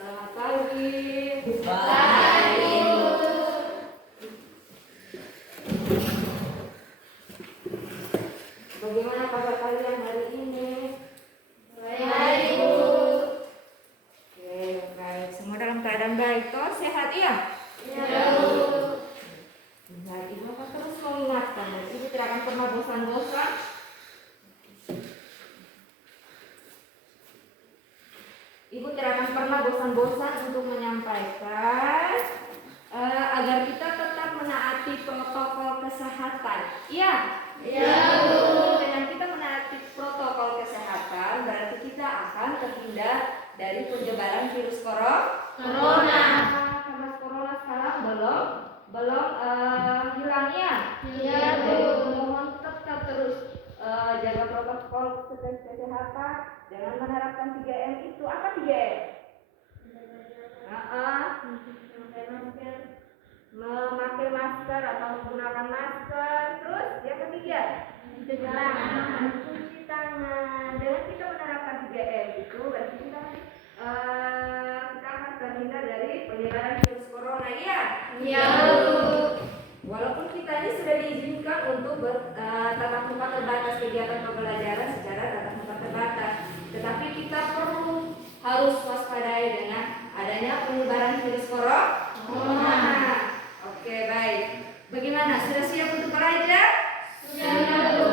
Selamat pagi. Pagi. Bagaimana kabar kalian hari ini? Baik, Bu. Oke, baik. Semua dalam keadaan baik, toh sehat ya? Ya, Bu. Baik, Ibu akan terus mengingatkan dan Ibu tidak akan pernah bosan-bosan. Ibu tidak akan pernah bosan-bosan untuk menyampaikan agar kita tetap menaati protokol kesehatan. Iya? Ya, Bu. Dengan kita menaati protokol kesehatan, berarti kita akan terhindar dari penyebaran virus corona. Karena corona sekarang belum hilang ya. Iya, Bu. Jadi mohon tetap terus jaga protokol kesehatan dengan menerapkan 3M itu. Apa 3M? Memakai masker atau menggunakan masker. Terus yang ketiga, mencuci tangan. Dengan kita menerapkan 3M itu berarti kita akan terhindar dari penyebaran virus corona ya. Ya, Bu. Walaupun kita ini sudah diizinkan untuk tatap muka terbatas, kegiatan pembelajaran secara tatap muka terbatas, tetapi kita harus waspadai dengan adanya penyebaran virus corona. Oke, baik. Bagaimana? Sudah siap untuk belajar? Sudah, Bu.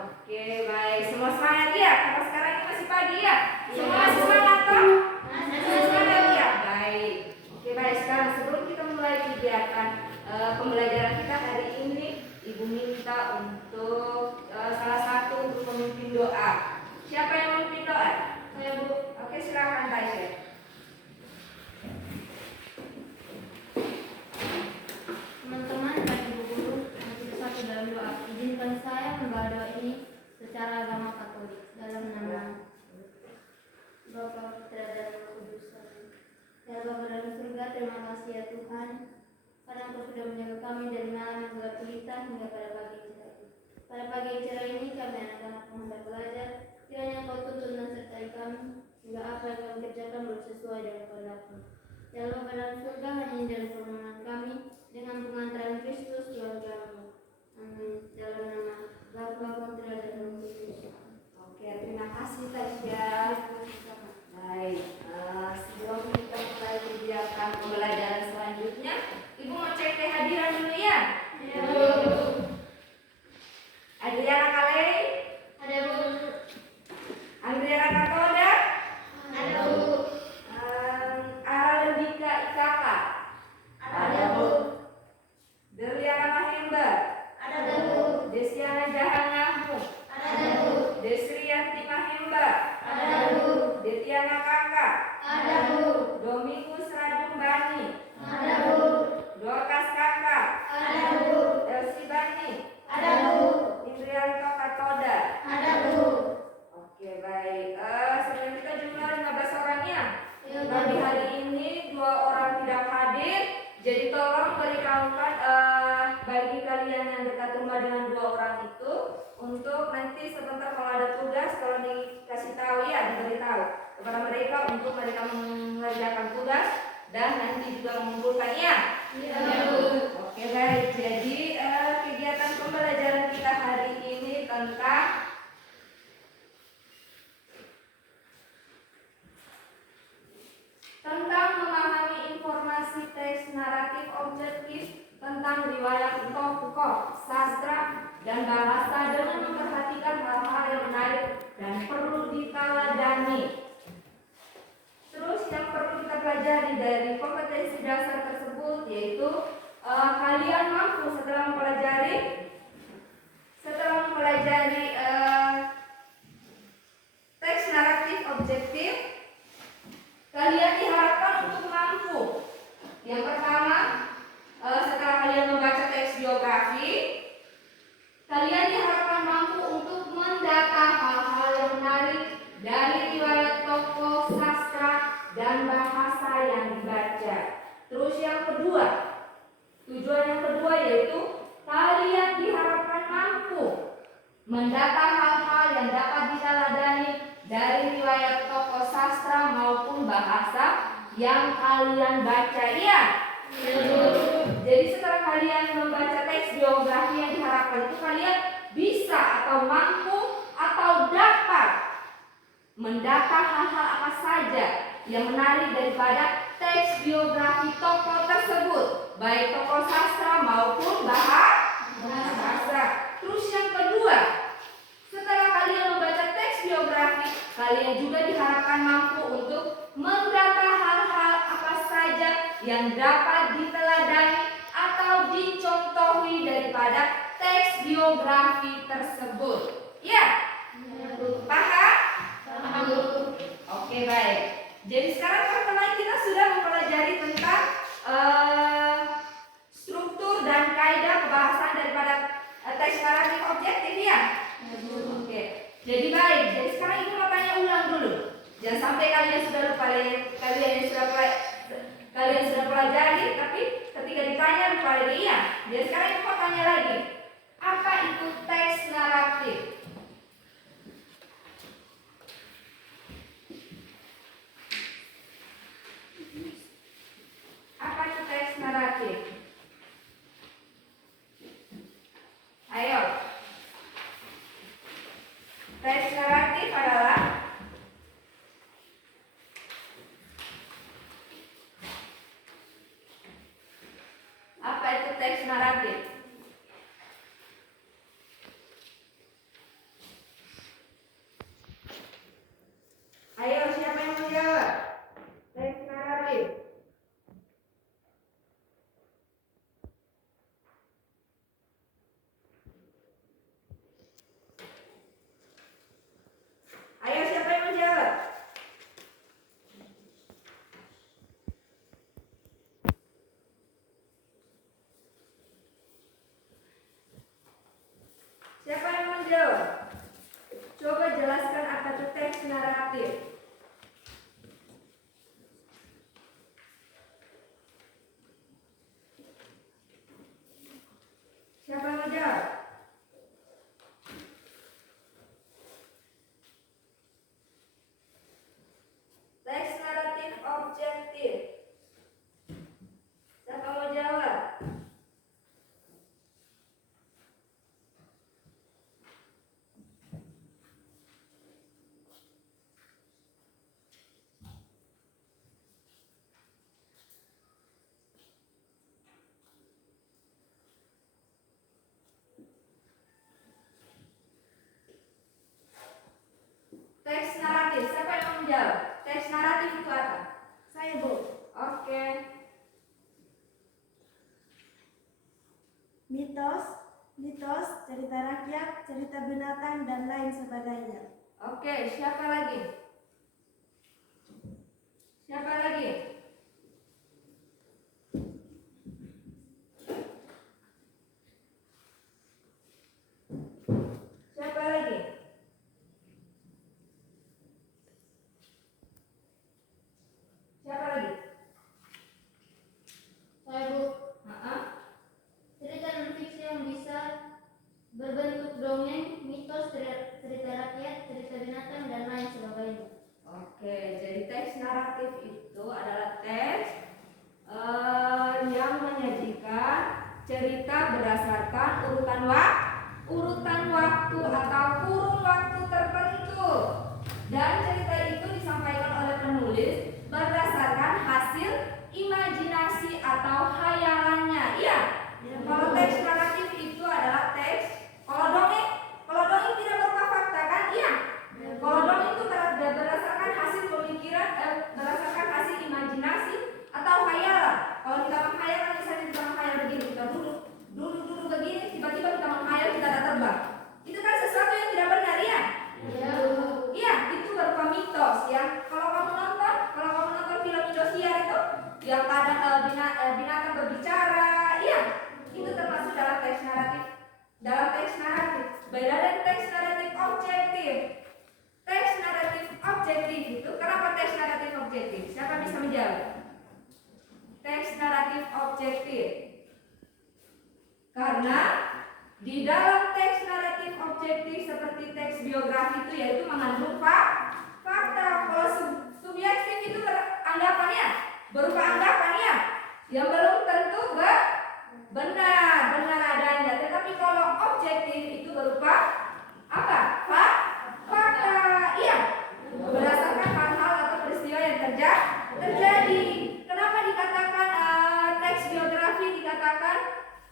Oke, baik. Semua semangat ya? Karena sekarang ini masih pagi ya? Semua Iya. masih semangat toh? Masih semangat ya? Baik. Oke, baik. Sekarang sebelum kita mulai kegiatan pembelajaran kita hari ini, Ibu minta untuk salah satu untuk memimpin doa. Siapa yang memimpin doa? Saya, Bu. Oke, silakan Tasya. Teman-teman dan Ibu Guru yang bersatu dalam doa, izinkan saya membawa doa ini secara agama Katolik dalam nama Bapa, Putra dan Roh Kudus. Ya Bapa dalam surga, terima kasih ya Tuhan karena Engkau sudah menjaga kami dari malam yang gelap gulita hingga pada pagi yang cerah ini. Pada pagi yang cerah ini kami anak-anak hendak belajar, kiranya Engkau tuntun dan sertai kami hingga apa yang kami kerjakan boleh sesuai dengan kehendak-Mu. Ya Bapa dalam surga, hanya dalam permohonan kami dengan pengantaran Kristus Tuhan kami. Amin. Dalam nama Bapa, Putra dan Roh Kudus. Oke, terima kasih Tasya. Baik, sebelum kita mulai kegiatan pembelajaran selanjutnya, Ibu mau cek kehadiran dulu ya. Ya, Bu. Adriana Kale, Ada, Bu. Andriana Katoda, Ada, Bu. Aralendika Ikaka, Ada, Bu. Deliana Mahemba, Ada, Bu. Desiana Jahangahu, Ada, Bu. Desrianti Mahemba, Ada, Bu. Detiana Kakak, Ada, Bu. Domingus Radung Bani, Ada, Bu. Dorcas Kakak, Ada, Bu. Elsi Bani, Ada, Bu. Indrianto Katoda. Ada, Bu. Oke, baik. Sebenarnya kita jumlah 15 orang ya. Ya, Tapi Bu. hari ini 2 orang tidak hadir. Jadi tolong beritahukan bagi kalian yang dekat rumah dengan 2 orang itu untuk nanti sebentar kalau ada tugas tolong dikasih tahu ya, diberitahu kepada mereka untuk mereka mengerjakan tugas dan nanti juga mengumpulkannya. Ya, Bu. Oke, baik. Jadi kegiatan pembelajaran kita hari ini tentang memahami informasi teks naratif objektif tentang riwayat tokoh, sastra, dan bahasa dengan memperhatikan hal-hal yang menarik dan perlu diteladani. Terus yang perlu kita pelajari dari kompetensi dasar tersebut yaitu kalian mampu setelah mempelajari teks naratif objektif, kalian diharapkan untuk mampu. Yang pertama, setelah kalian membaca teks biografi, kalian diharapkan mampu untuk mendata hal-hal yang menarik dari riwayat tokoh, sastra, dan bahasa yang dibaca. Terus yang kedua, tujuan yang kedua yaitu yang kalian baca, iya? Jadi setelah kalian membaca teks biografi yang diharapkan itu kalian bisa atau mampu atau dapat mendata hal-hal apa saja yang menarik daripada teks biografi tokoh tersebut, baik tokoh sastra maupun bahasa. Terus yang kedua, setelah kalian membaca teks biografi, kalian juga diharapkan mampu untuk mendata hal-hal apa saja yang dapat diteladani atau dicontohi daripada teks biografi tersebut. Ya? Paham? Oke, baik. Jadi sekarang teman-teman kita sudah mempelajari tentang struktur dan kaidah pembahasan daripada teks naratif objektif, ya? Oke. Jadi baik. Jadi sekarang ibu mau tanya ulang dulu. Jangan sampai kalian sudah lupa, kalian sudah pelajari, tapi ketika ditanya lupa lagi, ya. Jadi sekarang ibu mau tanya lagi. Apa itu teks naratif? Apa itu teks naratif? Ayo. Teks naratif adalah apa itu teks naratif? Ayo, siapa yang mau jawab? Teks naratif. Ayo, siapa yang mau jawab? Siapa yang mau jawab? Coba jelaskan apa itu teks naratif. Siapa yang mau jawab? Teks naratif objektif. Siapa mau jawab? Teks naratif. Siapa yang mau menjawab? Teks naratif itu apa? Saya, Bu. Oke. Mitos, cerita rakyat, cerita binatang, dan lain sebagainya. Oke, siapa lagi? Siapa lagi? Siapa lagi? Siapa lagi? Saya, Bu. Ha-ha. Cerita non-fiksi yang bisa berbentuk dongeng, mitos, cerita rakyat, cerita binatang, dan lain sebagainya. Oke, jadi teks naratif itu adalah teks yang menyajikan cerita berdasarkan urutan waktu atau kurun waktu tertentu, dan cerita itu disampaikan oleh penulis berdasarkan hasil imajinasi atau hayalannya. Iya. Kalau teks naratif itu adalah teks. Kalau dongeng tidak berupa fakta, kan? Iya. Kalau dongeng itu berdasarkan hasil pemikiran, berdasarkan hasil imajinasi atau hayalan. Kalau kita menghayal, misalnya kita menghayal begini, kita duduk begini, tiba-tiba kita menghayal kita ada terbang. Itu kan sesuatu yang tidak benar, ya? Iya, itu berupa mitos, ya. Kalau kamu nonton film Indosiar itu, yang ada binatang berbicara, iya, itu termasuk dalam teks naratif. Beda dengan teks naratif objektif. Teks naratif objektif itu, kenapa teks naratif objektif? Siapa bisa menjawab? Teks naratif objektif. Karena di dalam teks naratif objektif seperti teks biografi itu yaitu mengandung fakta. Kalau subjektif itu anggapannya yang belum tentu benar adanya. Tetapi kalau objektif itu berupa apa? Fakta. Iya, berdasarkan hal-hal atau peristiwa yang terjadi. Kenapa dikatakan teks biografi dikatakan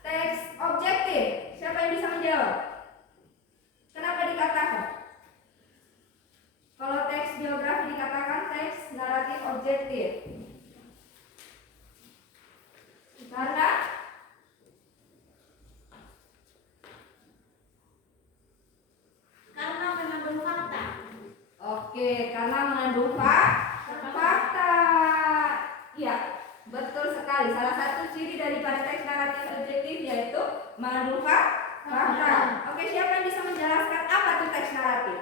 teks objektif? Siapa yang bisa menjawab? Kenapa dikatakan? Kalau teks biografi dikatakan teks naratif objektif. Karena mengandung fakta. Oke, karena mengandung fakta. Iya, betul sekali. Salah satu ciri daripada teks naratif objektif yaitu mengandung fakta. Oke, siapa yang bisa menjelaskan apa itu teks naratif?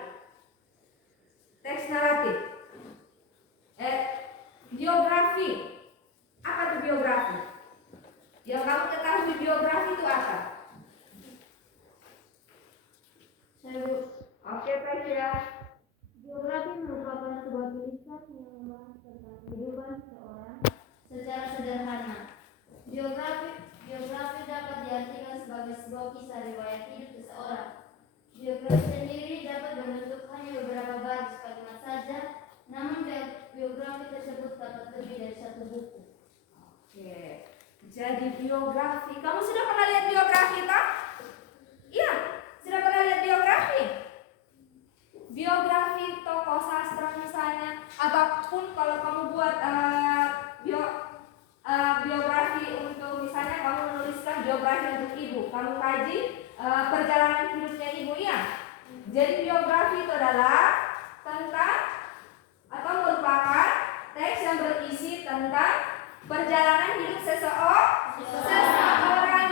Teks naratif. Biografi. Apa itu biografi? Yang kamu ketahui biografi itu apa? Saya Bu. Oke, Tasya. Biografi merupakan sebuah tulisan yang membahas tentang kehidupan seseorang secara sederhana. Biografi dapat diartikan sebagai sebuah kisah riwayat hidup seseorang. Biografi sendiri dapat membentuk hanya beberapa baris kalimat saja, namun biografi tersebut dapat lebih dari satu buku. Oke. Jadi biografi. Kamu sudah pernah lihat biografi, tak? Iya, sudah pernah lihat biografi. Biografi tokoh sastra misalnya, ataupun kalau kamu buat biografi untuk misalnya kamu menuliskan biografi untuk ibu, kamu kaji perjalanan hidupnya ibu, ya. Jadi biografi itu adalah tentang atau merupakan teks yang berisi tentang perjalanan hidup seseorang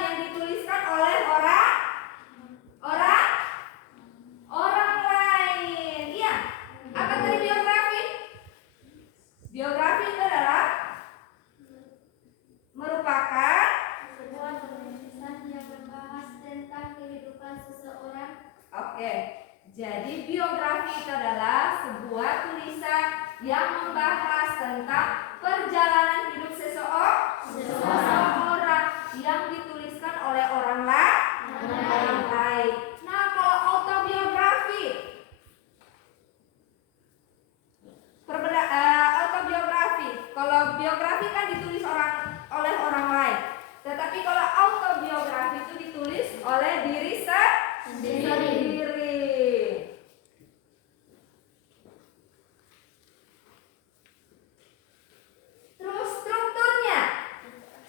yang dituliskan oleh orang lain. Iya. Apa tadi biografi? Biografi itu adalah merupakan Sebuah tulisan yang membahas tentang kehidupan seseorang. Oke. Jadi biografi itu adalah sebuah tulisan yang membahas tentang perjalanan hidup seseorang yang dituliskan oleh orang lain. Nah, kalau autobiografi, autobiografi, kalau biografi kan ditulis oleh orang lain, tetapi kalau autobiografi itu ditulis oleh diri sendiri. Terus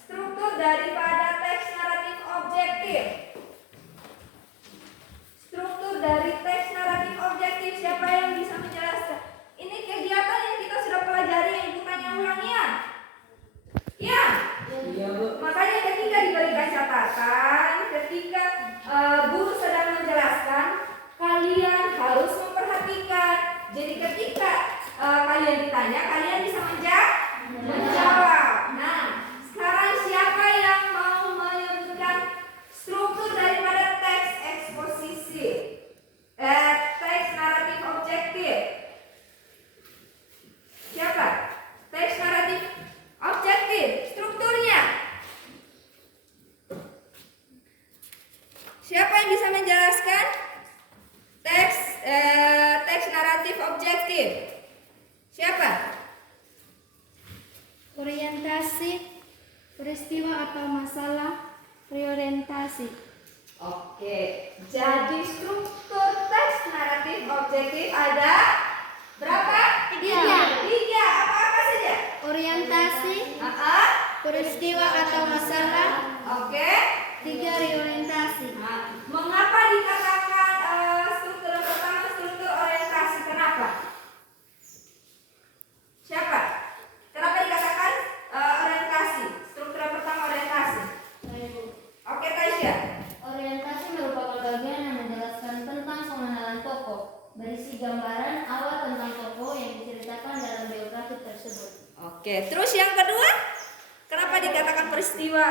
struktur daripada teks naratif objektif. Struktur dari teks naratif objektif, siapa yang bisa menjelaskan? Ini kegiatan yang kita sudah pelajari, yang ibu tanya ulang, ya? Ya? Iya, Bu. Makanya ketika diberikan catatan, ketika guru sedang menjelaskan, kalian harus memperhatikan. Jadi ketika kalian ditanya, kalian bisa menjawab. Nah, sekarang siapa yang mau menyebutkan struktur daripada teks eksposisi? Teks naratif objektif. Siapa? Teks naratif objektif, strukturnya. Siapa yang bisa menjelaskan teks naratif objektif? Siapa? Orientasi, peristiwa atau masalah, reorientasi. Oke, jadi struktur teks naratif objektif ada berapa? Tiga. Apa saja? Orientasi, peristiwa atau masalah, Oke. 3 reorientasi. Nah, mengapa dikatakan struktur yang pertama struktur orientasi? Kenapa? Siapa? Kenapa dikatakan orientasi? Struktur yang pertama orientasi. Oke, Tasya. Orientasi merupakan bagian yang menjelaskan tentang pengenalan tokoh, berisi gambaran awal tentang tokoh yang diceritakan dalam biografi tersebut. Oke, terus yang kedua, kenapa dikatakan peristiwa?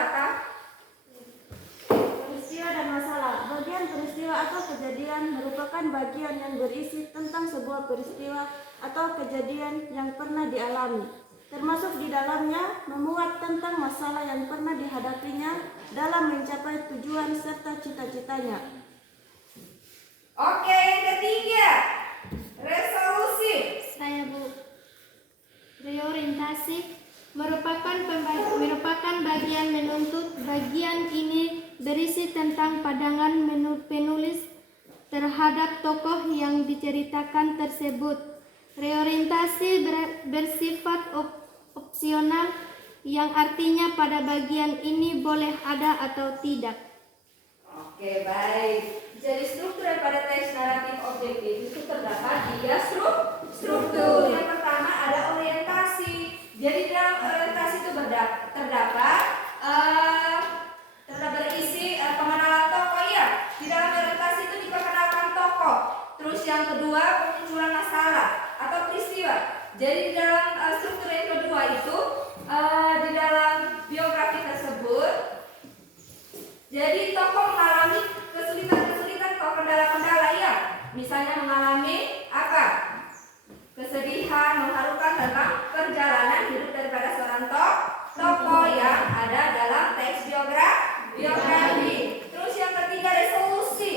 Peristiwa dan masalah. Bagian peristiwa atau kejadian merupakan bagian yang berisi tentang sebuah peristiwa atau kejadian yang pernah dialami. termasuk di dalamnya memuat tentang masalah yang pernah dihadapinya dalam mencapai tujuan serta cita-citanya. Oke, yang ketiga, resolusi. Saya Bu. Reorientasi merupakan bagian menuntut. Bagian ini berisi tentang pandangan penulis terhadap tokoh yang diceritakan tersebut. Reorientasi bersifat opsional, yang artinya pada bagian ini boleh ada atau tidak. Oke, baik. Jadi struktur daripada teks naratif objektif itu terdapat tiga struktur. Yang pertama ada orientasi. Jadi dalam orientasi itu terdapat berisi pengenalan tokoh ya. Di dalam orientasi itu diperkenalkan tokoh. Terus yang kedua pemunculan masalah atau peristiwa. Jadi di dalam struktur yang kedua itu di dalam biografi tersebut, jadi tokoh mengalami kesulitan-kesulitan atau kendala-kendala ya. Misalnya mengalami apa? Kesedihan, mengharukan tentang perjalanan hidup daripada seorang tokoh yang ada dalam teks biografi. Terus yang ketiga resolusi.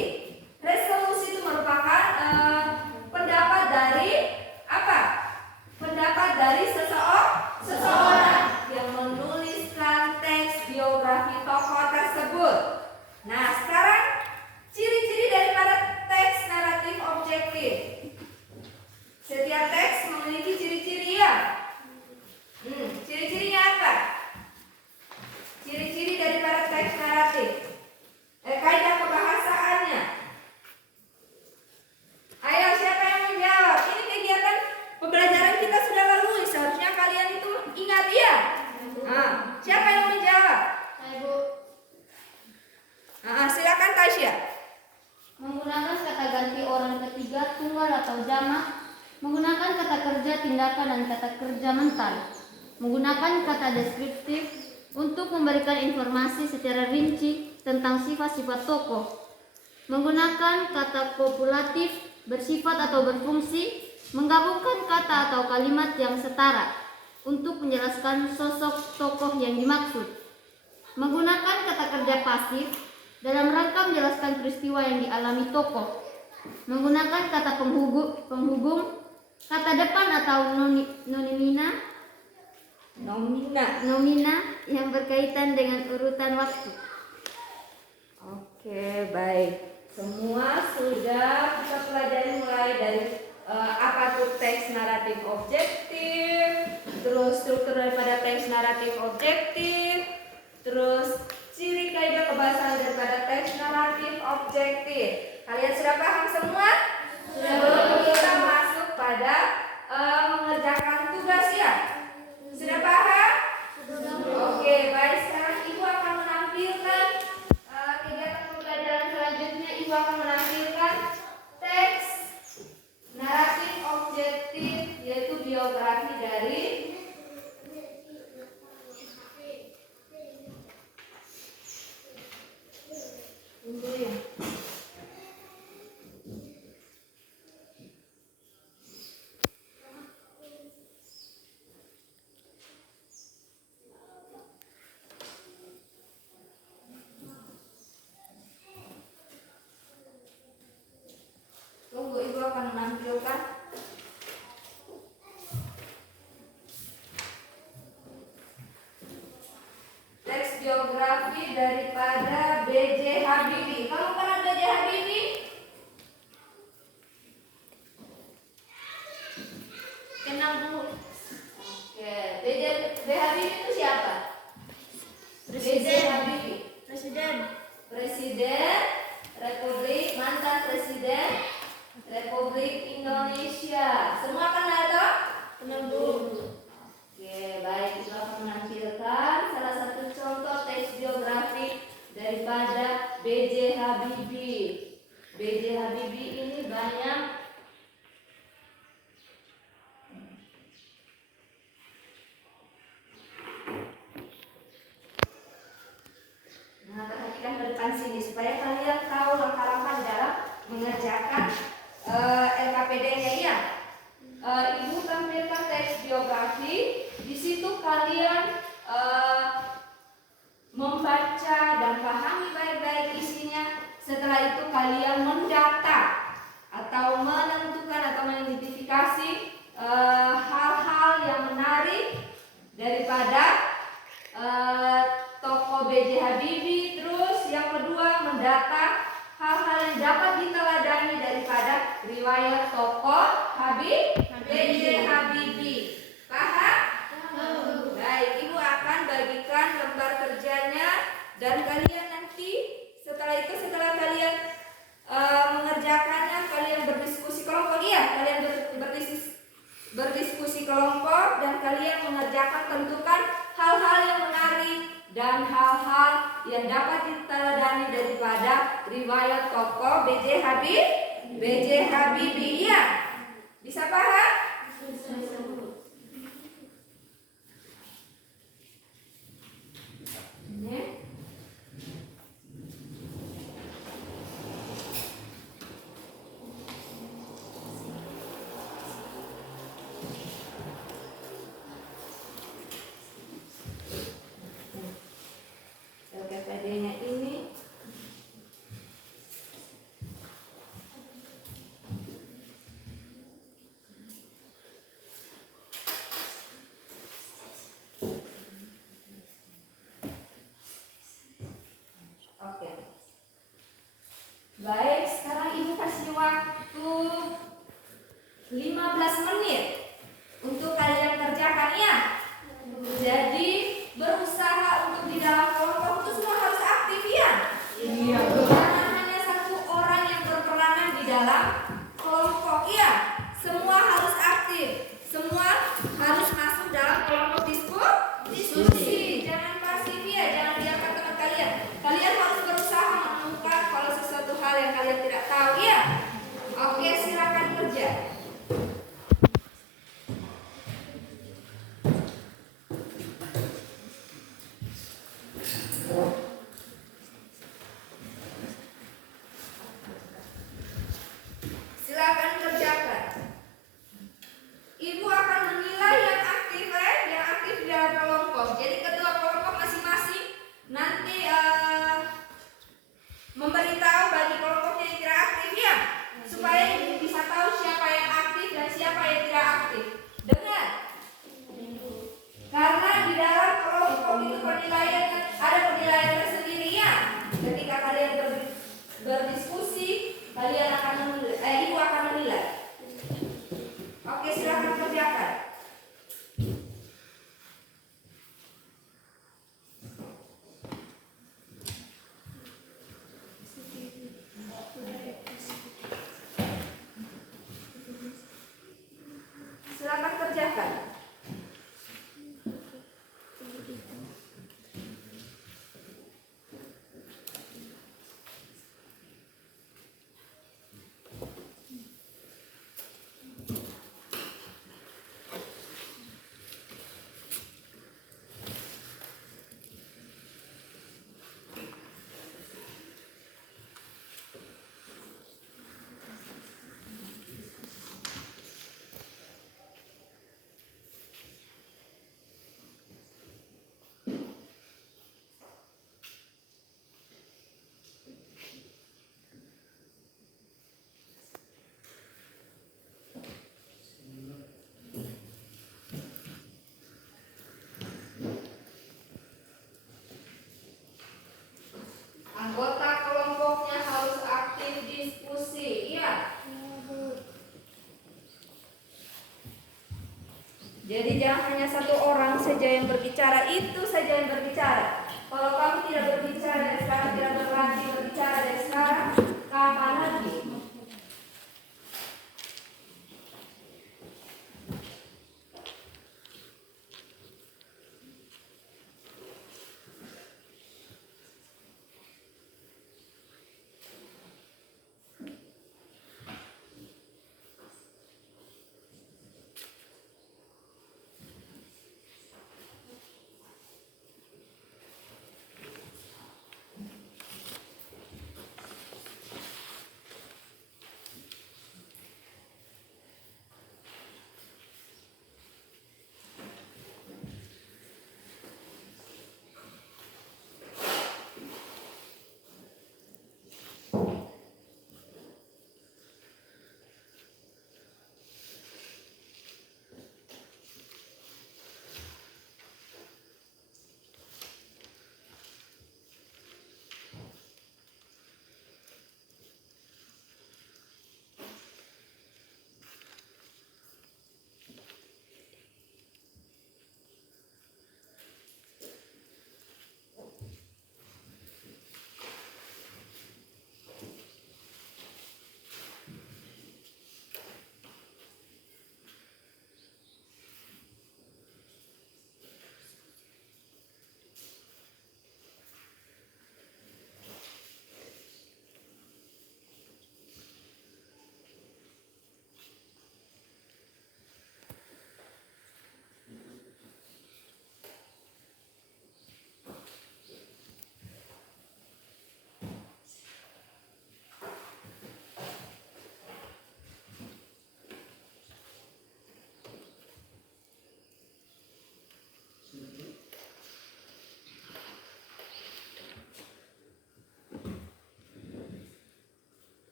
Resolusi itu merupakan pendapat dari apa? Pendapat dari seseorang yang menuliskan teks biografi tokoh tersebut. Nah, sekarang ciri-ciri daripada teks naratif objektif. Setiap teks memiliki ciri-ciri ya. Ciri-cirinya apa? Ciri-ciri daripada teks naratif. Kaidah kebahasaannya. Ayo, siapa yang menjawab? Ini kegiatan pembelajaran kita sudah lalui. Seharusnya kalian itu ingat ya. Siapa yang menjawab? Saya Bu. Silakan Tasya. Menggunakan kata ganti orang ketiga, tunggal atau jamak. Menggunakan kata kerja tindakan dan kata kerja mental. Menggunakan kata deskriptif untuk memberikan informasi secara rinci tentang sifat-sifat tokoh. Menggunakan kata kopulatif bersifat atau berfungsi, menggabungkan kata atau kalimat yang setara untuk menjelaskan sosok tokoh yang dimaksud. Menggunakan kata kerja pasif dalam rangka menjelaskan peristiwa yang dialami tokoh. Menggunakan kata penghubung, kata depan atau nomina yang berkaitan dengan urutan waktu. Oke, baik. Semua sudah kita pelajari mulai dari apa itu teks naratif objektif, terus struktur daripada teks naratif objektif, terus ciri kaidah kebahasaan daripada teks naratif objektif. Kalian sudah paham semua? Sebelum kita masuk pada mengerjakan tugas ya. Sudah paham? Oke, baik. Sekarang Ibu akan menampilkan kegiatan pembelajaran selanjutnya. Ibu akan menampilkan teks naratif objektif, yaitu biografi dari Ibu akan menampilkan teks biografi daripada B.J. Habibie. Kamu kenal B.J. Habibie? Kenal Bu? Oke, B.J. Habibie itu siapa? B.J. Habibie. Presiden Republik, mantan Presiden Republik Indonesia. Semua kenal toh? Kenal Bu. Oke, baik. Kita akan menampilkan salah satu contoh teks biografi daripada B.J. Habibie. B.J. Habibie ini banyak perhatikan ke depan sini supaya kalian tahu langkah-langkah dalam mengerjakan LKPD-nya ya. Ibu tampilkan teks biografi kalian membaca dan pahami baik-baik isinya. Setelah itu kalian mendata atau menentukan atau mengidentifikasi hal-hal yang menarik daripada tokoh B.J. Habibie. Terus yang kedua, mendata hal-hal yang dapat diteladani daripada riwayat tokoh B.J. Habibie. Paham? Baik, Ibu akan bagikan lembar kerjanya dan kalian nanti setelah kalian mengerjakannya, kalian berdiskusi kelompok. Iya, kalian berdiskusi kelompok dan kalian mengerjakan, tentukan hal-hal yang menarik dan hal-hal yang dapat diteladani daripada riwayat tokoh B.J. Habibie. Iya, bisa paham? LKPD-nya ini oke. Baik, sekarang Ibu kasih waktu 15 menit untuk kalian kerjakan ya. Jadi berusaha untuk di dalam kelompok itu semua harus aktif ya. Iya. Jangan hanya satu orang yang berperanan di dalam kelompok ya. Semua harus aktif. Semua harus masuk dalam kelompok diskusi. Jangan pasif ya. Jangan biarkan teman kalian. Kalian harus berusaha menemukan kalau sesuatu hal yang kalian tidak tahu ya. Oke, silakan kerja. Silakan kerjakan. Ibu akan menilai yang aktif di dalam kelompok. Jadi ketua kelompok masing-masing nanti memberitahu bagi kelompoknya yang tidak aktif ya, supaya ibu bisa tahu siapa yang aktif dan siapa yang tidak aktif. Dengar? Karena di dalam kelompok itu ada penilaian tersendiri ya. Ketika kalian berdiskusi, kalian akan ibu akan menilai. Oke, silakan kerjakan. Silakan kerjakan. Anggota kelompoknya harus aktif diskusi, iya. Jadi jangan hanya satu orang saja yang berbicara, itu saja yang berbicara. Kalau kamu tidak berbicara dari sekarang, tidak berlatih berbicara dari sekarang, kapan lagi?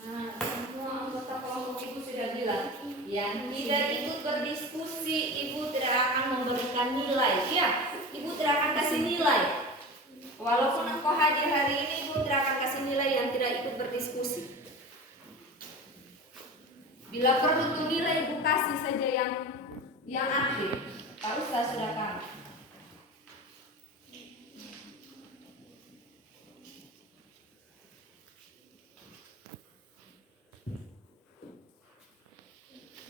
Nah, semua anggota kelompok ibu sudah bilang, yang tidak ikut berdiskusi ibu tidak akan memberikan nilai. Ya, ibu tidak akan kasih nilai. Walaupun engkau hadir hari ini, ibu tidak akan kasih nilai yang tidak ikut berdiskusi. Bila perlu tuh nilai, ibu kasih saja yang aktif. Pak Ustaz sudah kamu.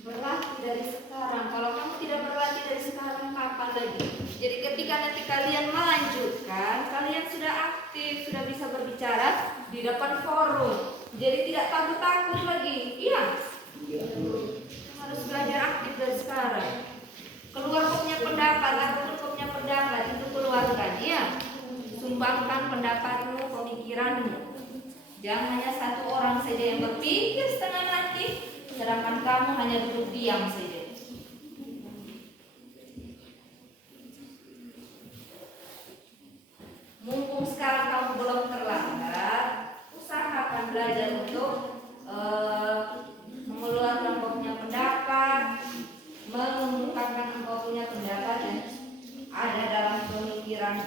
Berlatih dari sekarang. Kalau kamu tidak berlatih dari sekarang, kapan lagi? Jadi ketika nanti kalian melanjutkan, kalian sudah aktif, sudah bisa berbicara di depan forum. Jadi tidak takut-takut lagi. Iya. Harus belajar aktif dari sekarang. Keluar kau punya pendapat, atau kau punya pendapat itu keluarkan. Iya. Sumbangkan pendapatmu, pemikiranmu. Jangan hanya satu orang saja yang berpikir setengah mati, sedangkan kamu hanya duduk diam saja. Mumpung sekarang kamu belum terlambat, usahakan belajar untuk mengeluarkan engkau punya pendapat, mengungkapkan engkau punya pendapat yang ada dalam pemikiran.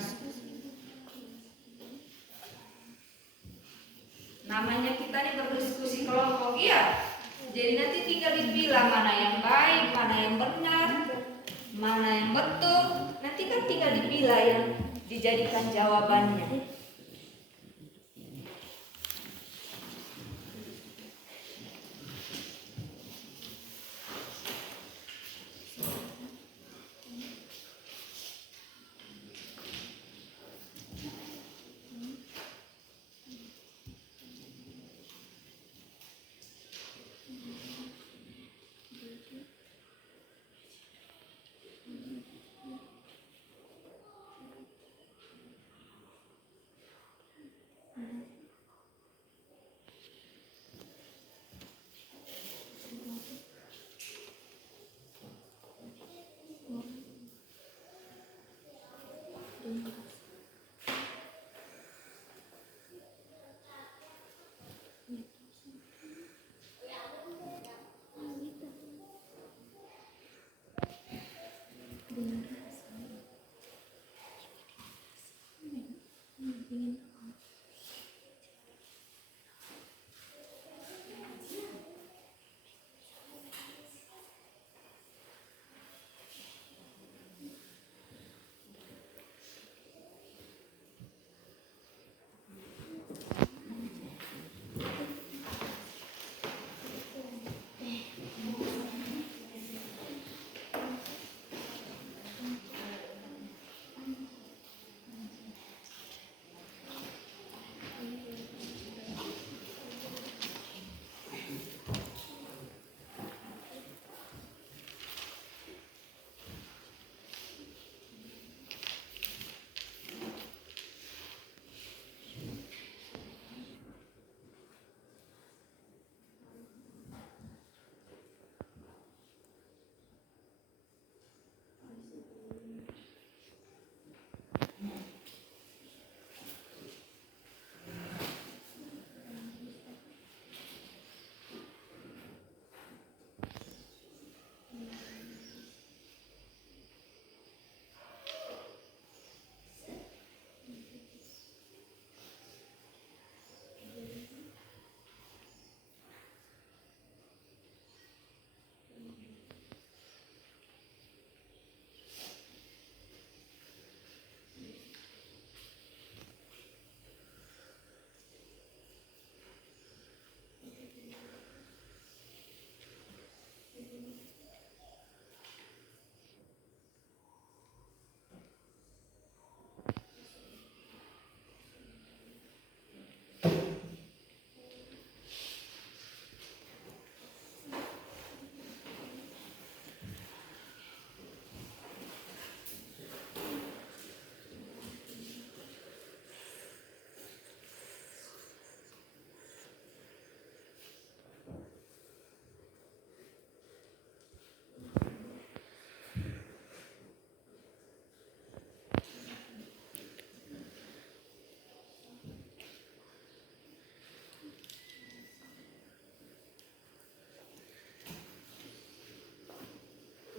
Namanya kita nih berdiskusi kelompok, ya. Jadi nanti tinggal dipilah mana yang baik, mana yang benar, mana yang betul. Nanti kan tinggal dipilah yang dijadikan jawabannya.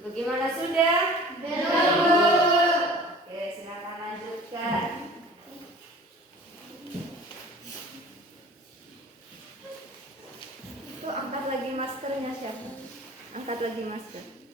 Bagaimana sudah? Belum. Oke, silakan lanjutkan. Itu angkat lagi maskernya siapa? Angkat lagi masker.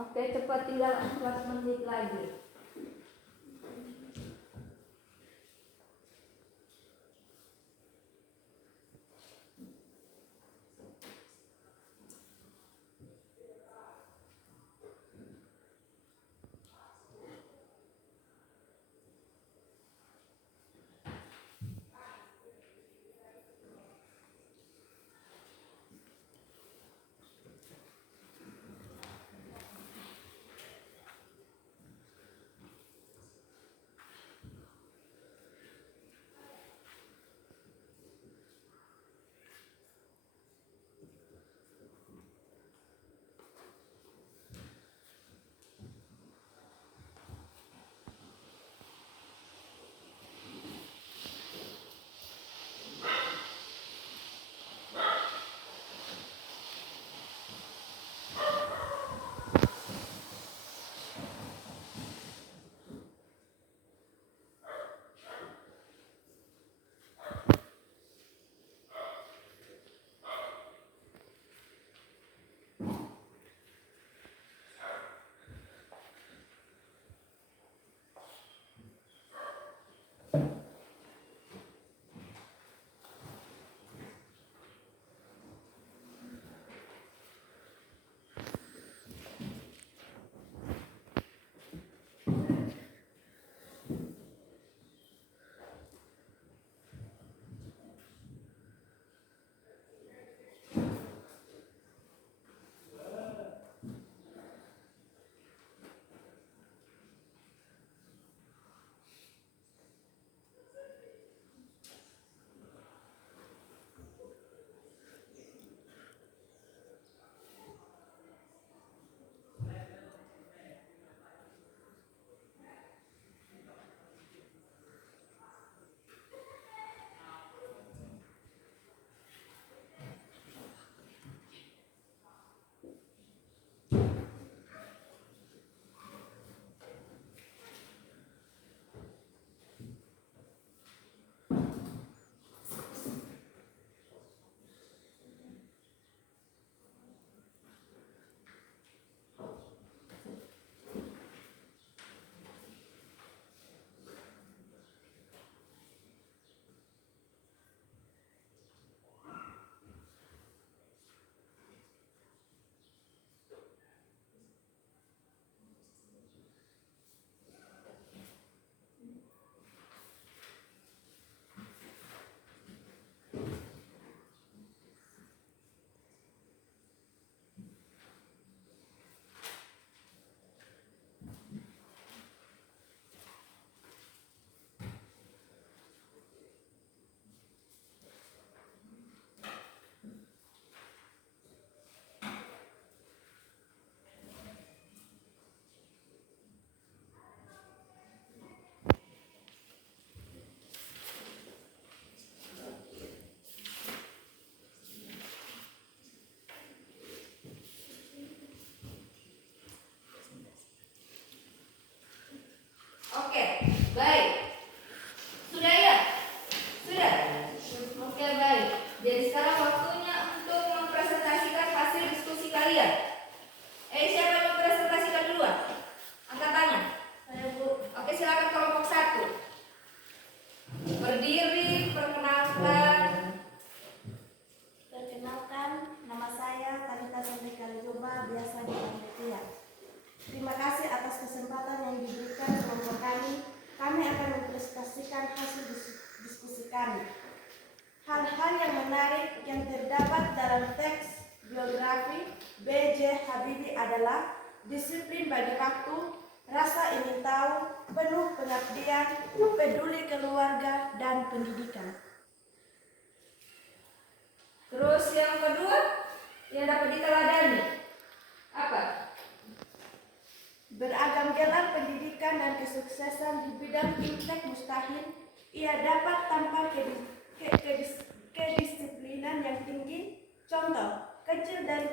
Oke, cepat, tinggal 4 menit lagi. Oke, baik. Sudah ya? Sudah? Oke, baik. Jadi sekarang waktunya untuk mempresentasikan hasil diskusi kalian. Siapa yang mempresentasikan duluan? Angkat tangan. Saya Bu. Oke, silakan kelompok 1. Berdiri, perkenalkan. Perkenalkan, nama saya Talita Sandri Kalijoba, biasa dipanggil Tia. Terima kasih atas kesempatan yang diberikan kelompok kami. Kami akan mempresentasikan hasil diskusi kami. Hal-hal yang menarik yang terdapat dalam teks biografi B.J. Habibie adalah disiplin bagi waktu, rasa ingin tahu, penuh pengabdian, peduli keluarga, dan pendidikan. Terus yang kedua, yang dapat diteladani apa? Beragam gelar pendidikan dan kesuksesan di bidang fintech mustahil ia dapat tanpa kedisiplinan yang tinggi. Contoh kecil dari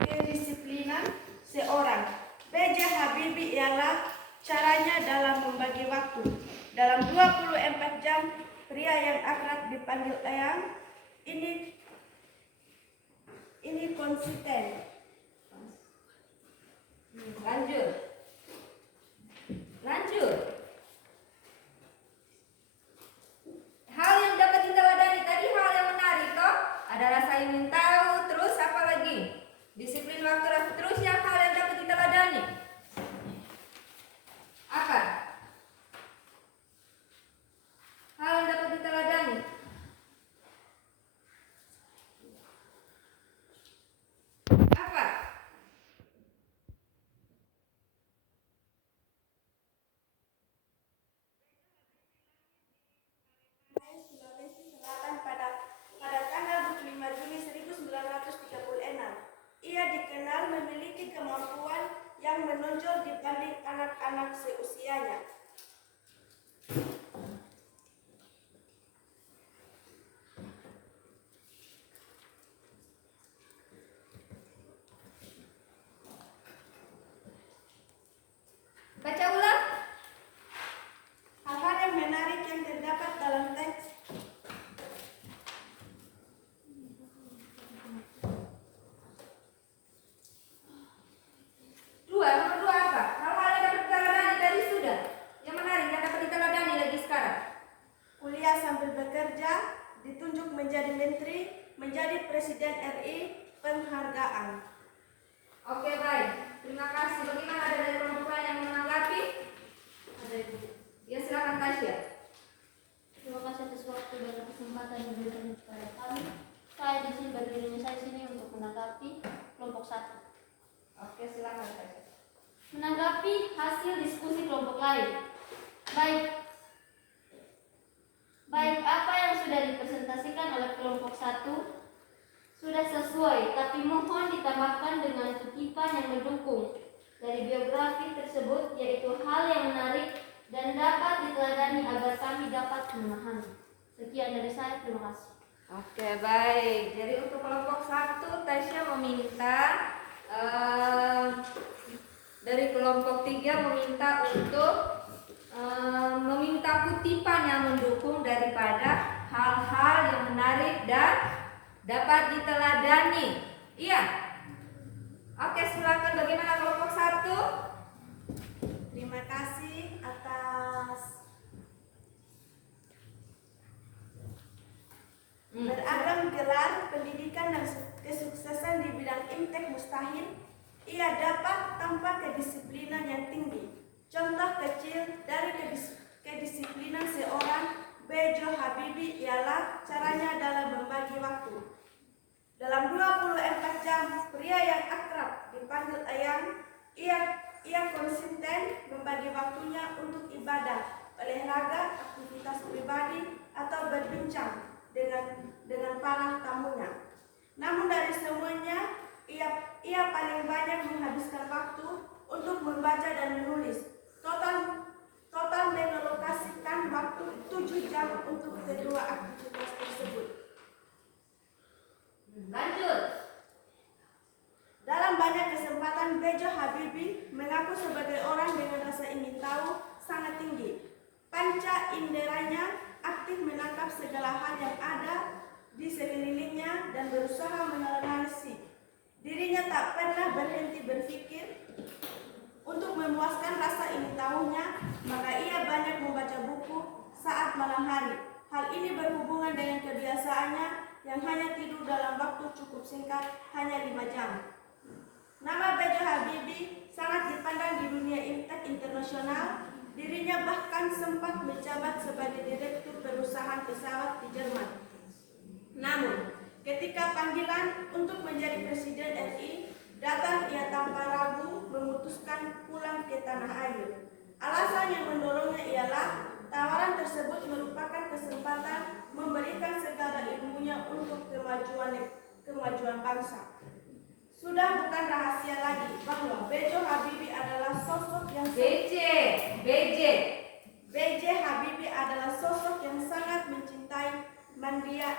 kedisiplinan seorang B.J. Habibie ialah caranya dalam membagi waktu. Dalam 24 jam, pria yang akrab dipanggil Eyang ini konsisten Lanjut. Lanjut. Hal yang dapat diteladani tadi hal yang menarik toh. Ada rasa ingin tahu, terus apa lagi? Disiplin waktu, terus yang hal yang dapat diteladani. Apa? Hal yang dapat diteladani. Apa? Sulawesi Selatan pada tanggal 25 Juni 1936. Ia dikenal memiliki kemampuan yang menonjol dibanding anak-anak seusianya. Baca ulang. Hal-hal yang menarik yang terdapat dalam teks Nomor dua apa? Hal-hal yang dapat diteladani tadi sudah. Yang menarik yang dapat diteladani lagi sekarang. kuliah sambil bekerja, ditunjuk menjadi menteri, menjadi presiden RI, penghargaan. Oke, baik. Terima kasih. Bagaimana ada dari kelompok lain yang menanggapi? Ada Ibu. Ya, silakan Tasya. Terima kasih atas waktu dan kesempatan yang diberikan kepada kami. Saya di sini berdiri saya sini untuk menanggapi kelompok 1. Oke, silakan Tasya. Menanggapi hasil diskusi kelompok lain. Baik apa yang sudah dipresentasikan oleh kelompok 1 sudah sesuai, tapi mohon ditambahkan dengan kutipan yang mendukung dari biografi tersebut, yaitu hal yang menarik dan dapat diteladani agar kami dapat memahami. Sekian dari saya, terima kasih. Oke, baik. Jadi untuk kelompok 1 Tasya meminta dari kelompok 3 meminta untuk meminta kutipan yang mendukung daripada hal-hal yang menarik dan dapat diteladani. Iya. Oke, silakan. Bagaimana kelompok 1? Terima kasih atas beragam gelar pendidikan dan kesuksesan di bidang Imtek mustahil. Ia dapat tanpa kedisiplinan yang tinggi. Contoh kecil dari kedisiplinan seorang Bejo Habibie ialah caranya dalam membagi waktu. Dalam 24 jam, pria yang akrab dipanggil Ayang, ia konsisten membagi waktunya untuk ibadah, olahraga, aktivitas pribadi, atau berbincang dengan para tamunya. Namun dari semuanya, ia paling banyak menghabiskan waktu untuk membaca dan menulis. Total mengalokasikan waktu 7 jam untuk kedua aktivitas tersebut. Lanjut. Dalam banyak kesempatan, Bejo Habibie mengaku sebagai orang dengan rasa ingin tahu sangat tinggi. Panca inderanya aktif menangkap segala hal yang ada di sekelilingnya dan berusaha menganalisis. Dirinya tak pernah berhenti berpikir. Untuk memuaskan rasa ingin tahunya, maka ia banyak membaca buku saat malam hari. Hal ini berhubungan dengan kebiasaannya yang hanya tidur dalam waktu cukup singkat, hanya 5 jam. Nama Bejo Habibie sangat dipandang di dunia Imtek internasional. Dirinya bahkan sempat menjabat sebagai direktur perusahaan pesawat di Jerman. Namun, ketika panggilan untuk menjadi presiden RI datang, ia tanpa ragu memutuskan pulang ke tanah air. Alasan yang mendorongnya ialah tawaran tersebut merupakan kesempatan memberikan segala ilmunya untuk kemajuan bangsa. Sudah bukan rahasia lagi bahwa Bejo Habibie adalah sosok yang B.J. Habibie adalah sosok yang sangat mencintai mendiang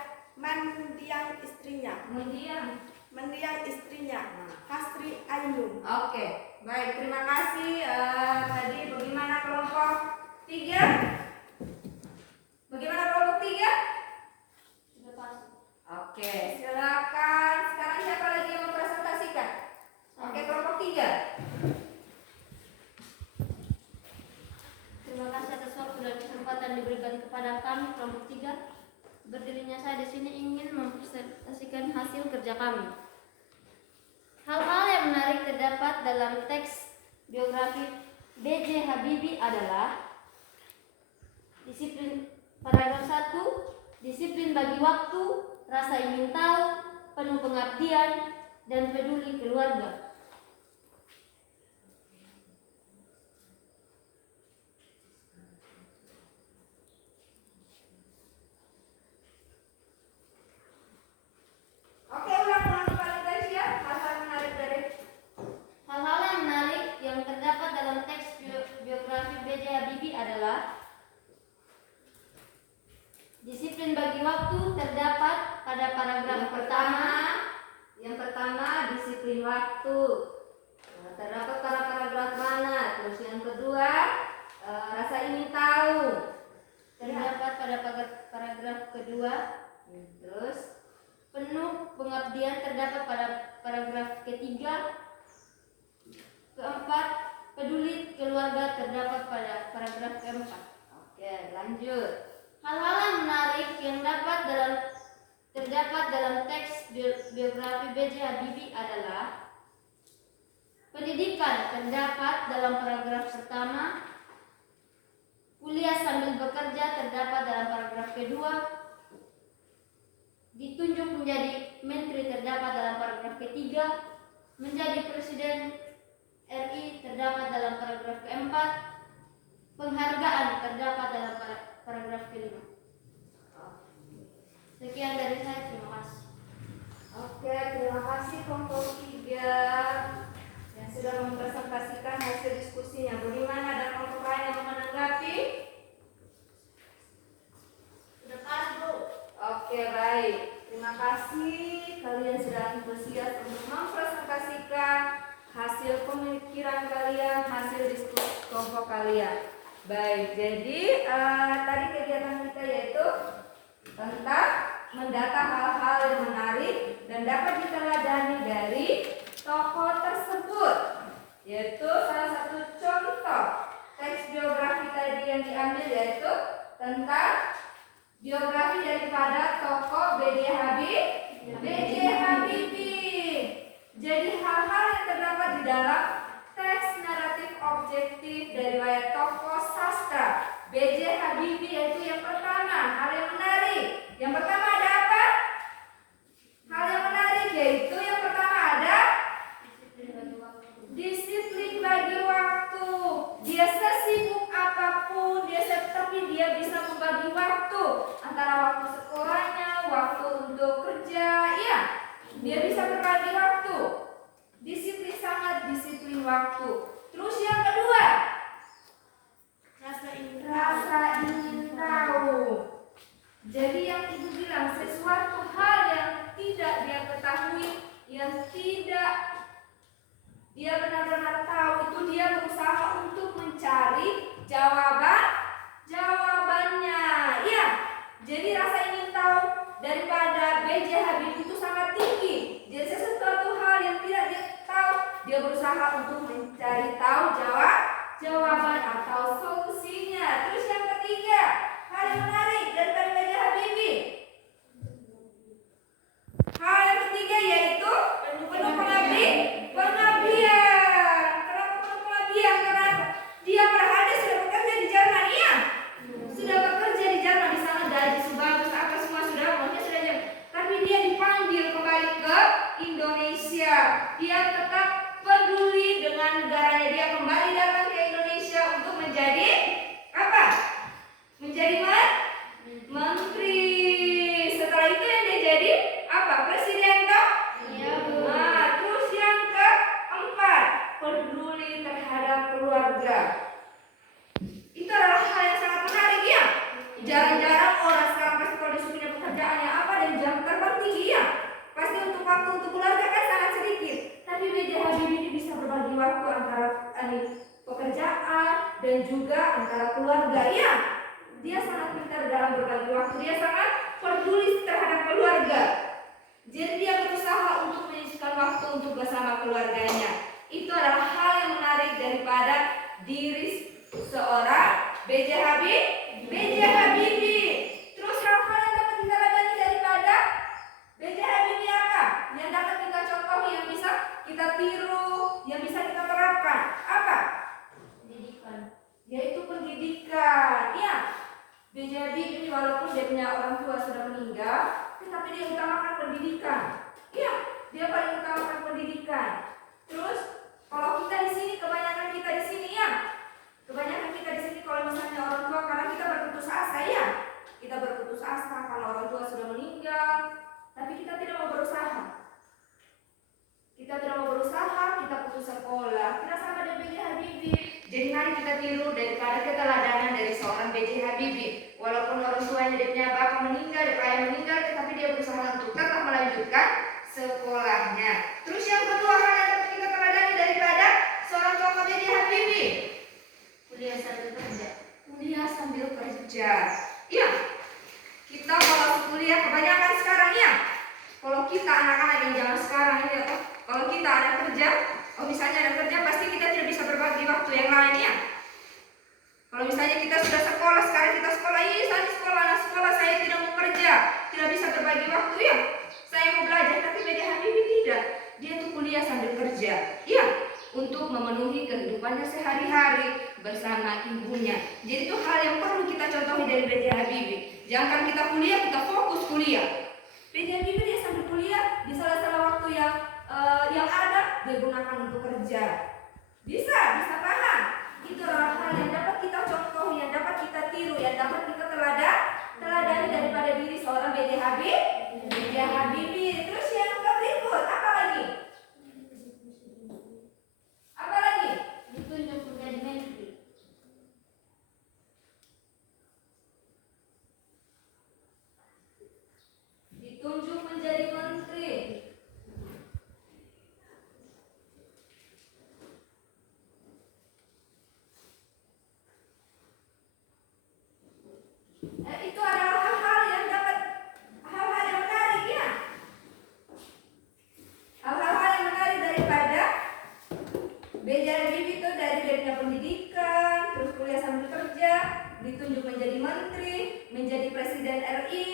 istrinya, Hasri Ainun. Oke, baik. Terima kasih. Tadi bagaimana kelompok 3? Bagaimana kelompok 3? Sudah pasti. Oke, silakan. Sekarang siapa lagi yang mempresentasikan? Oke, kelompok 3. diberikan kepada kami kelompok 3. Berdirinya saya di sini ingin mempresentasikan hasil kerja kami. Hal-hal yang menarik terdapat dalam teks biografi B.J. Habibie adalah disiplin. Paragraf 1, disiplin bagi waktu, rasa ingin tahu, penuh pengabdian, dan peduli keluarga. Oke, ulang kembali guys ya. Hal-hal menarik dari Hal-hal yang menarik yang terdapat dalam teks biografi B.J. Habibie adalah disiplin bagi waktu terdapat pada paragraf pertama. Yang pertama disiplin waktu. Nah, terdapat pada paragraf mana? Terus yang kedua rasa ingin tahu. Terdapat pada paragraf kedua. Terus Penuh pengabdian terdapat pada paragraf ketiga. Keempat, peduli keluarga terdapat pada paragraf keempat. oke, lanjut. Hal-hal yang menarik yang terdapat dalam teks biografi B.J. Habibie adalah pendidikan terdapat dalam paragraf pertama. Kuliah sambil bekerja terdapat dalam paragraf kedua. Ditunjuk menjadi menteri terdapat dalam paragraf ketiga. Menjadi presiden RI terdapat dalam paragraf keempat. Penghargaan terdapat dalam paragraf kelima. Sekian dari saya, terima kasih. Oke, terima kasih kelompok 3 yang sudah mempresentasikan hasil diskusinya. Bagaimana, ada kelompok lain yang mau menanggapi? Sudah pas, Bu. Oke, baik. Terima kasih kalian sudah antusias untuk mempresentasikan hasil pemikiran kalian, hasil diskusi kelompok kalian. Baik, jadi tadi kegiatan kita yaitu tentang mendata hal-hal yang menarik dan dapat diteladani dari tokoh tersebut. Yaitu salah satu contoh teks biografi tadi yang diambil yaitu tentang biografi daripada tokoh B.J. Habibie. Jadi hal-hal yang terdapat di dalam teks naratif objektif dari riwayat tokoh sastra B.J. Habibie yaitu yang pertama, hal yang menarik. Yang pertama ada apa? Hal yang menarik yaitu yang pertama ada disiplin bagi waktu. Dia sesibuk apapun, tapi dia bisa membagi waktu antara waktu sekolahnya, waktu untuk kerja, ya. Dia bisa berbagi waktu. Disiplin, sangat disiplin waktu. Terus yang kedua, rasa ingin tahu. Jadi yang ibu bilang sesuatu hal yang tidak dia ketahui, yang tidak dia benar-benar tahu, itu dia berusaha untuk mencari jawabannya. Ya, jadi rasa ingin tahu daripada B.J. Habibie itu sangat tinggi. Jadi sesuatu hal yang tidak dia tahu, dia berusaha untuk mencari tahu jawaban atau solusinya. Terus yang ketiga, hal yang menarik daripada B.J. Habibie. Hal yang ketiga yaitu penuh pengabdian. Kenapa penuh pengabdian? Karena dia berada sudah bekerja di Jerman, iya. Sudah bekerja di Jerman, di sana gaji bagus, apa semua sudah, maunya sudah Jerman. Tapi dia dipanggil kembali ke Indonesia. Dia tetap peduli dengan negaranya. Dia kembali datang ke Indonesia untuk menjadi apa? Menjadi menteri. Setelah itu yang dia jadi apa? Presiden toh? Iya, Bu. Nah, terus yang keempat, peduli terhadap keluarga. Itu adalah hal yang sangat menarik, ya. Jarang-jarang orang sekarang pasti kalau disuruh punya pekerjaannya apa dan jam terbang tinggi, ya. Pasti untuk waktu untuk keluarga kan sangat sedikit. Tapi B.J. Habibie ini bisa berbagi waktu antara pekerjaan dan juga antara keluarga, ya. Dia sangat pintar dalam berbagi waktu. Dia sangat peduli terhadap keluarga. Jadi dia berusaha untuk menyisihkan waktu untuk bersama keluarganya. Itu adalah hal yang menarik daripada diri seorang B.J. B.J. Habibie. Terus hal-hal yang dapat kita ladani daripada B.J. Habibie apa? Yang dapat kita contohi, yang bisa kita tiru, yang bisa kita terapkan. Apa? Pendidikan. Yaitu pendidikan. Iya. B.J. Habibie ini walaupun dia punya orang tua sudah meninggal, tetapi dia utamakan pendidikan. Iya, dia paling utamakan pendidikan. Terus kalau kita di sini, kebanyakan kita di sini ya, kebanyakan kita di sini kalau misalnya orang tua, karena kita berputus asa ya, kita berputus asa karena orang tua sudah meninggal, tapi kita tidak mau berusaha. Kita tidak mau berusaha, kita putus sekolah. Kita sama dengan B.J. Habibie. Jadi mari kita tiru daripada keteladanan dari seorang B.J. Habibie. Walaupun orang tuanya dia punya bapak meninggal, dia ayah meninggal, tetapi dia berusaha untuk tetap melanjutkan sekolahnya. Terus yang kedua hal yang dapat kita teladani daripada seorang tokoh B.J. Habibie, Kuliah sambil kerja. kuliah sambil kerja. Iya, kita kalau kuliah kebanyakan sekarang ya. Kalau kita anak-anak yang zaman sekarang ini apa? Kalau kita ada kerja, kalau misalnya ada kerja pasti kita tidak bisa berbagi waktu yang lain ya. Kalau misalnya kita sudah sekolah, sekarang kita sekolah, saya sekolah, anak sekolah, saya tidak mau kerja, tidak bisa berbagi waktu ya. Saya mau belajar, tapi B.J. Habibie tidak. Dia tuh kuliah sambil kerja, ya, untuk memenuhi kehidupannya sehari-hari bersama ibunya. Jadi itu hal yang perlu kita contohi dari B.J. Habibie. Jangan kita kuliah, kita fokus kuliah. B.J. Habibie dia sambil kuliah di salah-salah waktu yang ada dia gunakan untuk kerja. Bisa paham? Itu hal yang dapat kita contoh, yang dapat kita tiru, yang dapat kita teladani daripada diri seorang B.J. Habibie. Terus yang berikut apa lagi? Apa lagi? Ditunjuk menjadi menteri. Ditunjuk menjadi menteri. Itu adalah hal-hal yang menarik ya. Hal-hal yang menarik daripada B.J. Habibie itu dari dia pendidikan, terus kuliah sambil kerja, ditunjuk menjadi menteri, menjadi presiden RI,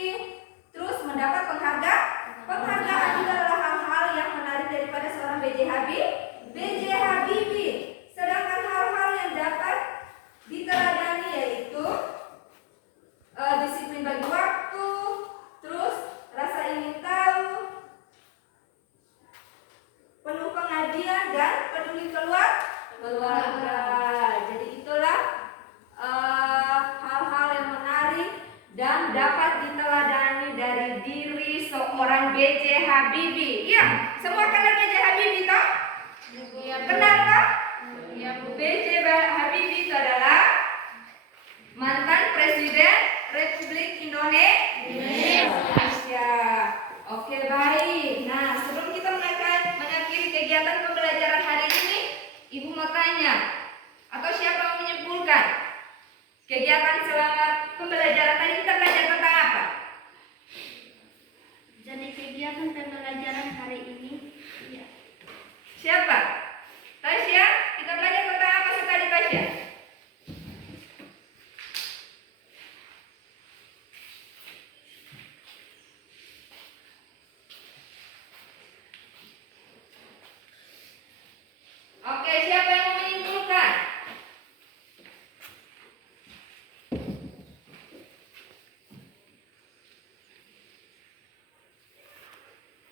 terus mendapat penghargaan. Penghargaan juga adalah hal-hal yang menarik daripada seorang B.J. Habibie. Sedangkan hal-hal yang dapat diteladani yaitu disiplin bagi waktu, terus rasa ingin tahu, penuh pengabdian dan peduli keluarga. Jadi itulah hal-hal yang menarik dan dapat diteladani dari diri seorang B.J. Habibie. Iya, semua kenal B.J. Habibie toh? Kenal toh? B.J. Habibie itu adalah mantan Presiden Republik Indonesia. Oke, baik. Nah, sebelum kita mengakhiri kegiatan pembelajaran hari ini, Ibu mau tanya, atau siapa mau menyimpulkan kegiatan selama pembelajaran tadi kita belajar tentang apa? Jadi kegiatan pembelajaran hari ini, ya. Siapa? Tasya, kita belajar tentang apa sih tadi Tasya? Oke, siapa yang mau menyimpulkan?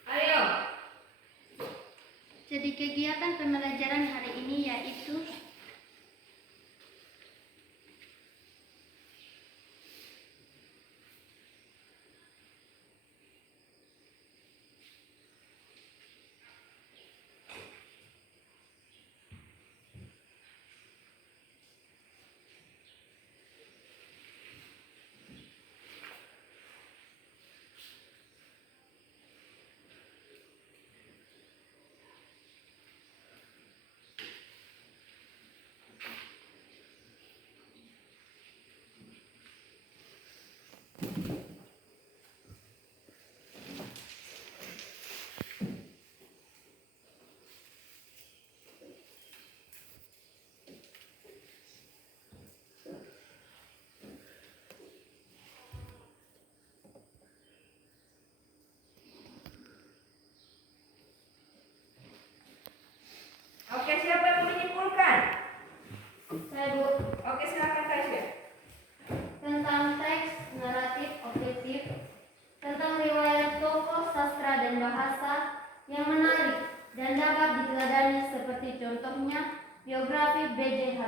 Ayo. Jadi kegiatan pembelajaran hari ini yaitu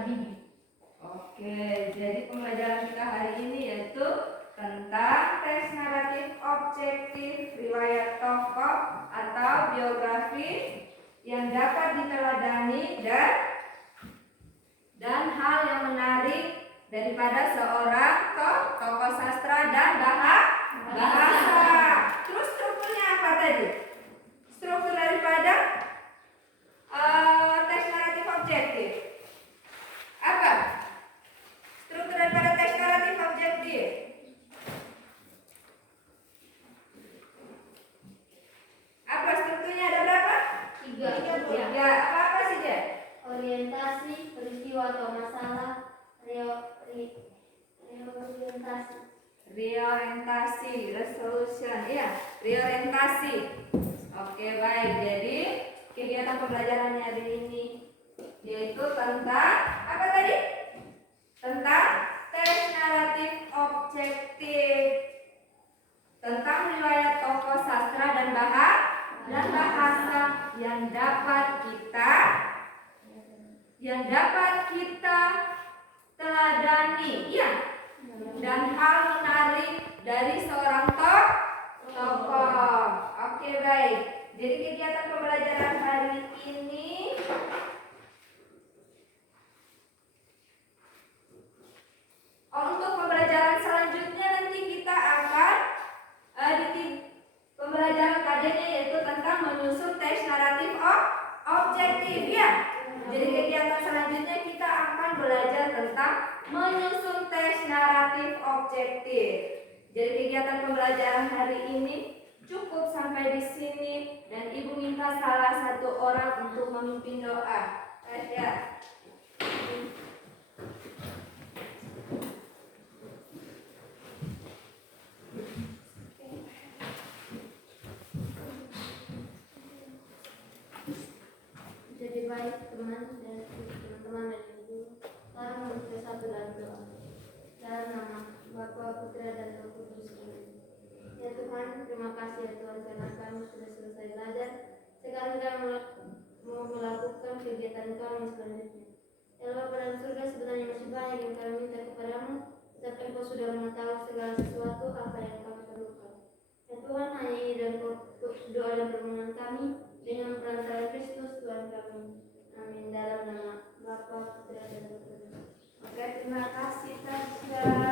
Habibie. Oke, jadi pembelajaran kita hari ini yaitu tentang teks naratif objektif riwayat tokoh atau biografi yang dapat diteladani dan hal yang menarik daripada seorang tokoh sastra dan bahasa. Terus strukturnya apa tadi? Struktur daripada teks naratif objektif. Apa? Struktur daripada teks naratif objektif. Apa strukturnya? Ada berapa? Tiga. Ya, apa-apa sih dia? Orientasi, peristiwa atau masalah, Reorientasi, resolution, ya, reorientasi. Oke, baik. Jadi kegiatan pembelajaran hari ini yaitu tentang apa tadi? Tentang teks naratif objektif, tentang riwayat tokoh sastra dan bahasa yang dapat kita teladani, ya, dan hal menarik dari seorang tokoh. Oke, baik. Jadi kegiatan pembelajaran hari ini untuk pembelajaran selanjutnya nanti kita akan di pembelajaran KD-nya yaitu tentang menyusun teks naratif objektif, ya. Jadi kegiatan selanjutnya kita akan belajar tentang menyusun teks naratif objektif. Jadi kegiatan pembelajaran hari ini cukup sampai di sini dan Ibu minta salah satu orang untuk memimpin doa. Ya. Jadi baik teman-teman dan ibu, sekarang kita satu dalam doa. Dalam nama Bapa, Putra dan Roh Kudus. Ya Tuhan, terima kasih ya Tuhan karena kami sudah selesai belajar. Sekarang kami mau melakukan kegiatan kami selanjutnya. Ya Bapa dalam surga, sebenarnya masih banyak yang kami minta kepadamu, tetapi Engkau sudah mengetahui segala sesuatu apa yang kami perlukan. Ya Tuhan, hanya ini dan doa dan permohonan kami dengan perantara Kristus Tuhan kami. Amin. Dalam nama Bapa, Putra dan Roh Kudus. Oke, terima kasih Tasya.